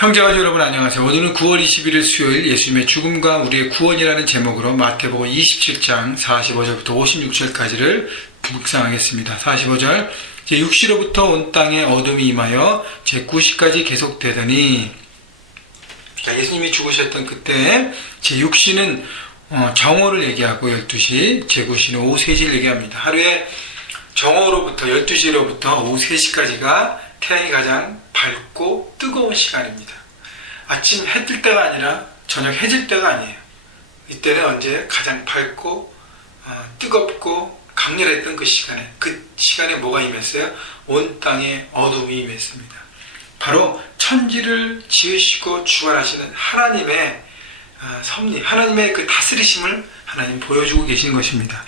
형제가족 여러분 안녕하세요. 오늘은 9월 21일 수요일 예수님의 죽음과 우리의 구원이라는 제목으로 마태복음 27장 45절부터 56절까지를 묵상하겠습니다. 45절 제6시로부터 온 땅에 어둠이 임하여 제9시까지 계속되더니, 예수님이 죽으셨던 그때 제6시는 정오를 얘기하고 12시, 제9시는 오후 3시를 얘기합니다. 하루에 정오로부터 12시로부터 오후 3시까지가 태양이 가장 밝고 뜨거운 시간입니다. 아침 해 뜰 때가 아니라 저녁 해질 때가 아니에요. 이때는 언제 가장 밝고 뜨겁고 강렬했던 그 시간에 뭐가 임했어요? 온 땅에 어둠이 임했습니다. 바로 천지를 지으시고 주관하시는 하나님의 섭리, 하나님의 그 다스리심을 하나님 보여주고 계신 것입니다.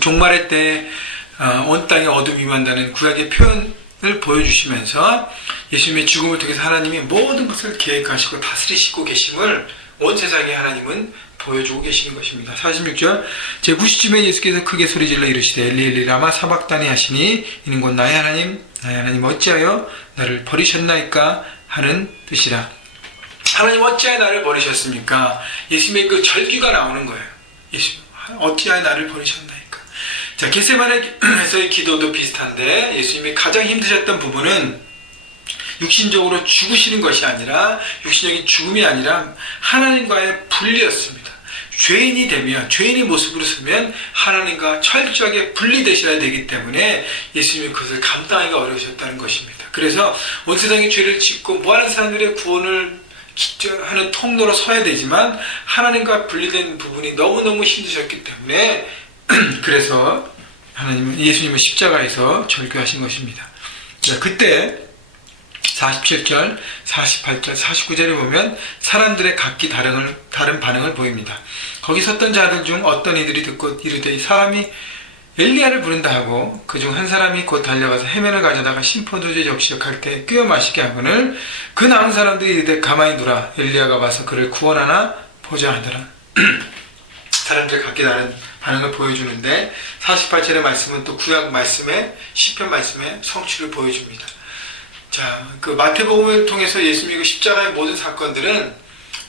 종말의 때 온 땅에 어둠이 임한다는 구약의 표현을 보여주시면서 예수님의 죽음을 통해서 하나님이 모든 것을 계획하시고 다스리시고 계심을 온 세상에 하나님은 보여주고 계시는 것입니다. 46절 제9시쯤에 예수께서 크게 소리질러 이르시되 엘리 엘리 라마 사박다니 하시니 이는 곧 나의 하나님 어찌하여 나를 버리셨나이까 하는 뜻이라. 하나님 어찌하여 나를 버리셨습니까? 예수님의 그 절규가 나오는 거예요. 예수님 어찌하여 나를 버리셨나이까. 자, 겟세마네에서의 기도도 비슷한데 예수님이 가장 힘드셨던 부분은 육신적으로 죽으시는 것이 아니라, 육신적인 죽음이 아니라 하나님과의 분리였습니다. 죄인이 되면, 죄인의 모습으로 서면 하나님과 철저하게 분리되셔야 되기 때문에 예수님이 그것을 감당하기가 어려우셨다는 것입니다. 그래서 온 세상의 죄를 짓고 뭐하는 사람들의 구원을 하는 통로로 서야 되지만 하나님과 분리된 부분이 너무너무 힘드셨기 때문에 그래서 예수님은 십자가에서 절규하신 것입니다. 자, 그때 47절, 48절, 49절에 보면 사람들의 각기 다른 반응을 보입니다. 거기 섰던 자들 중 어떤 이들이 듣고 이르되 이 사람이 엘리야를 부른다 하고 그 중 한 사람이 곧 달려가서 해면을 가져다가 심포도주에 적시할 때 꿰어 마시게 하거늘 그 남은 사람들이 이르되 가만히 두라 엘리야가 와서 그를 구원하나 보자 하더라. 사람들의 각기 다른 반응을 보여주는데 48절의 말씀은 또 구약 말씀에 시편 말씀에 성취를 보여줍니다. 자, 그 마태복음을 통해서 예수님이 그 십자가의 모든 사건들은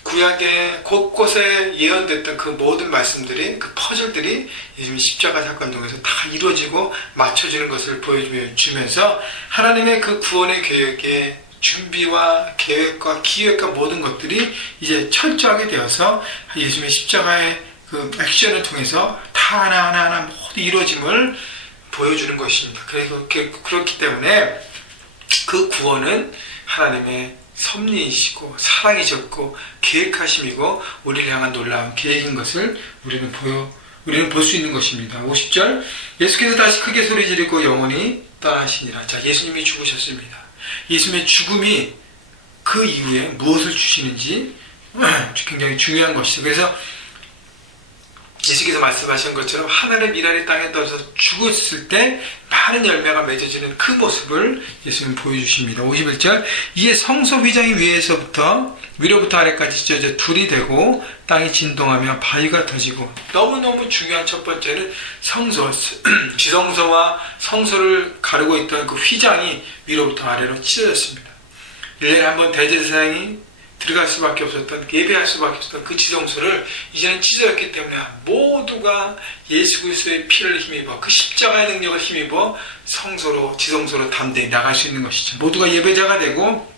구약의 곳곳에 예언됐던 그 모든 말씀들이, 그 퍼즐들이 예수님이 십자가 사건 통해서 다 이루어지고 맞춰지는 것을 보여주면서 하나님의 그 구원의 계획의 준비와 계획과 기획과 모든 것들이 이제 철저하게 되어서 예수님의 십자가의 그 액션을 통해서 다 하나하나 모두 이루어짐을 보여주는 것입니다. 그래서 그렇기 때문에 그 구원은 하나님의 섭리이시고 사랑이셨고 계획하심이고 우리를 향한 놀라운 계획인 것을 우리는 볼 수 있는 것입니다. 50절 예수께서 다시 크게 소리 지르고 영원히 떠나시니라. 자, 예수님이 죽으셨습니다. 예수님의 죽음이 그 이후에 무엇을 주시는지 굉장히 중요한 것이죠. 그래서 예수께서 말씀하신 것처럼 하늘의 미랄이 땅에 떨어져 죽었을 때 많은 열매가 맺어지는 그 모습을 예수님은 보여주십니다. 51절 이에 성소 휘장이 위로부터 아래까지 찢어져 둘이 되고 땅이 진동하며 바위가 터지고, 너무너무 중요한 첫 번째는 성소, 지성소와 성소를 가르고 있던 그 휘장이 위로부터 아래로 찢어졌습니다. 1년에 한 번 대제사장이 들어갈 수밖에 없었던, 예배할 수밖에 없었던 그 지성소를 이제는 찢어졌기 때문에 모두가 예수 그리스도의 피를 힘입어, 그 십자가의 능력을 힘입어 성소로, 지성소로 담대히 나갈 수 있는 것이죠. 모두가 예배자가 되고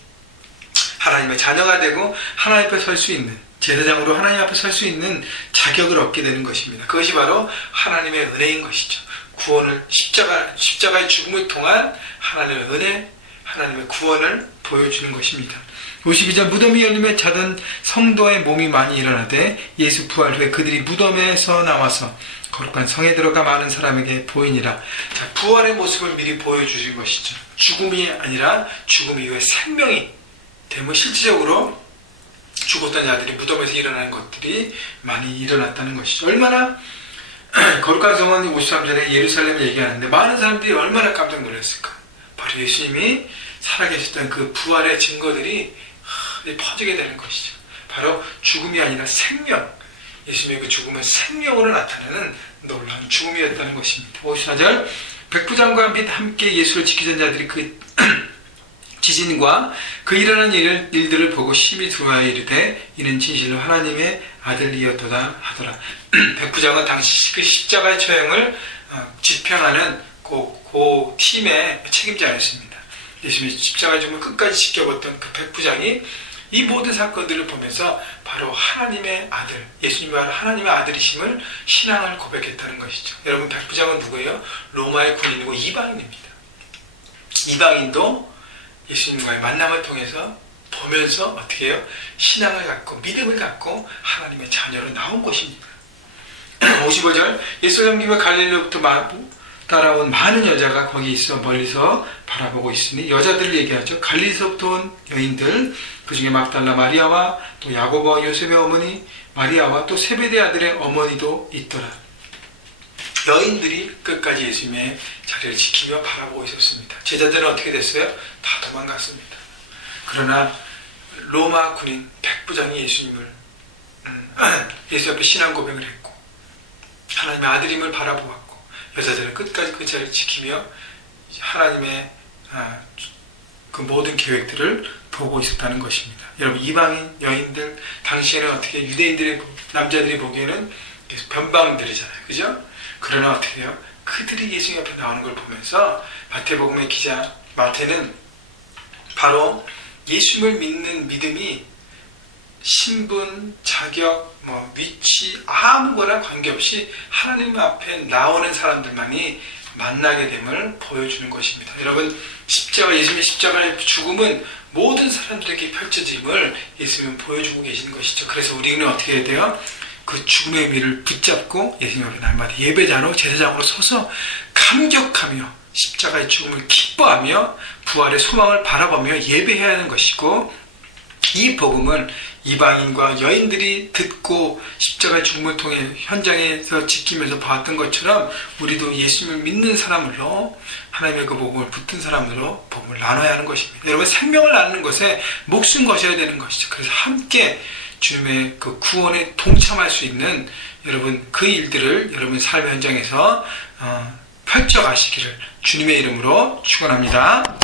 하나님의 자녀가 되고 하나님 앞에 설 수 있는, 제사장으로 하나님 앞에 설 수 있는 자격을 얻게 되는 것입니다. 그것이 바로 하나님의 은혜인 것이죠. 구원을, 십자가의 죽음을 통한 하나님의 은혜, 하나님의 구원을 보여주는 것입니다. 52절 무덤이 열림에 자던 성도의 몸이 많이 일어나되 예수 부활 후에 그들이 무덤에서 나와서 거룩한 성에 들어가 많은 사람에게 보이니라. 자, 부활의 모습을 미리 보여주신 것이죠. 죽음이 아니라 죽음 이후에 생명이 되면 실질적으로 죽었던 자들이 무덤에서 일어나는 것들이 많이 일어났다는 것이죠. 얼마나 거룩한 성은 53절에 예루살렘을 얘기하는데 많은 사람들이 얼마나 깜짝 놀랐을까. 바로 예수님이 살아계셨던 그 부활의 증거들이 퍼지게 되는 것이죠. 바로 죽음이 아니라 생명, 예수님의 그 죽음은 생명으로 나타나는 놀라운 죽음이었다는 것입니다. 54절 백부장과 및 함께 예수를 지키던 자들이 지진과 그 일어난 일들을 보고 심히 두려워하여 이르되 이는 진실로 하나님의 아들이었도다 하더라. 백부장은 당시 그 십자가의 처형을 집행하는 그 팀의 책임자였습니다. 예수님이 십자가의 죽음을 끝까지 지켜봤던 그 백부장이 이 모든 사건들을 보면서 바로 하나님의 아들, 예수님이 바로 하나님의 아들이심을 신앙을 고백했다는 것이죠. 여러분, 백부장은 누구예요? 로마의 군인이고 이방인입니다. 이방인도 예수님과의 만남을 통해서 보면서 어떻게 해요? 신앙을 갖고 믿음을 갖고 하나님의 자녀로 나온 것입니다. 55절 예수님과 갈릴리로부터 따라온 많은 여자가 거기 있어 멀리서 바라보고 있으니 여자들을 얘기하죠. 갈릴리서부터 온 여인들, 그 중에 막달라 마리아와 또 야고보와 요셉의 어머니 마리아와 또 세베대 아들의 어머니도 있더라. 여인들이 끝까지 예수님의 자리를 지키며 바라보고 있었습니다. 제자들은 어떻게 됐어요? 다 도망갔습니다. 그러나 로마 군인 백부장이 예수님을 예수 앞에 신앙 고백을 했고 하나님의 아들임을 바라보았고 여자들은 끝까지 그 자리를 지키며 하나님의 그 모든 계획들을 보고 있었다는 것입니다. 여러분, 이방인 여인들 당시에는 어떻게 유대인들의 남자들이 보기에는 변방들이잖아요, 그죠? 그러나 어떻게 해요? 그들이 예수님 앞에 나오는 걸 보면서 마태복음의 기자 마태는 바로 예수님을 믿는 믿음이 신분, 자격, 위치 아무거나 관계없이 하나님 앞에 나오는 사람들만이 만나게 됨을 보여주는 것입니다. 여러분, 예수님의 십자가의 죽음은 모든 사람들에게 펼쳐짐을 예수님은 보여주고 계시는 것이죠. 그래서 우리는 어떻게 해야 돼요? 그 죽음의 의미를 붙잡고 예수님 앞에 날마다 예배자로 제사장으로 서서 감격하며 십자가의 죽음을 기뻐하며 부활의 소망을 바라보며 예배해야 하는 것이고, 이 복음은 이방인과 여인들이 듣고 십자가의 죽음을 통해 현장에서 지키면서 봤던 것처럼 우리도 예수님을 믿는 사람으로 하나님의 그 복음을 붙든 사람으로 복음을 나눠야 하는 것입니다. 여러분, 생명을 나누는 것에 목숨 거셔야 되는 것이죠. 그래서 함께 주님의 그 구원에 동참할 수 있는 여러분 그 일들을 여러분 삶의 현장에서 펼쳐가시기를 주님의 이름으로 축원합니다.